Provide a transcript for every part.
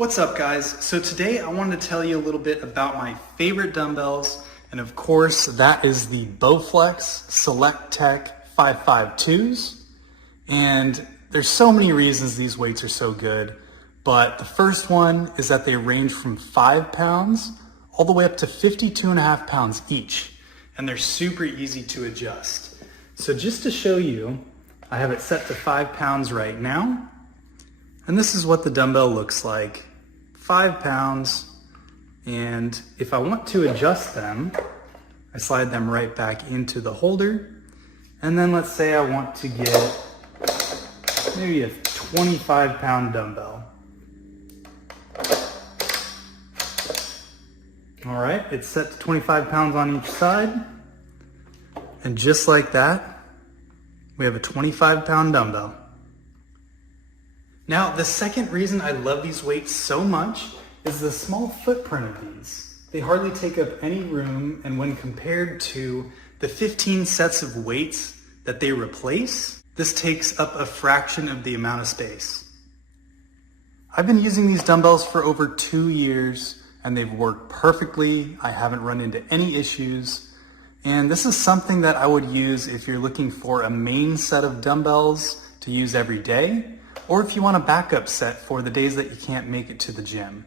What's up guys? So today I wanted to tell you a little bit about my favorite dumbbells, and of course that is the Bowflex SelectTech 552s. And there's so many reasons these weights are so good, but the first one is that they range from 5 pounds all the way up to 52.5 pounds each, and they're super easy to adjust. So just to show you, I have it set to 5 pounds right now, and this is what the dumbbell looks like. 5 pounds, and if I want to adjust them, I slide them right back into the holder, and then let's say I want to get maybe a 25-pound dumbbell. All right, it's set to 25 pounds on each side, and just like that, we have a 25-pound dumbbell. Now, the second reason I love these weights so much is the small footprint of these. They hardly take up any room, and when compared to the 15 sets of weights that they replace, this takes up a fraction of the amount of space. I've been using these dumbbells for over 2 years, and they've worked perfectly. I haven't run into any issues, and this is something that I would use if you're looking for a main set of dumbbells to use every day, or if you want a backup set for the days that you can't make it to the gym.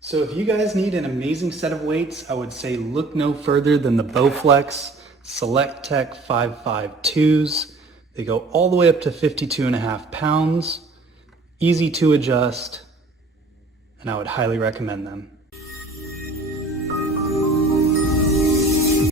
So if you guys need an amazing set of weights, I would say look no further than the Bowflex SelectTech 552s. They go all the way up to 52.5 pounds, easy to adjust, and I would highly recommend them.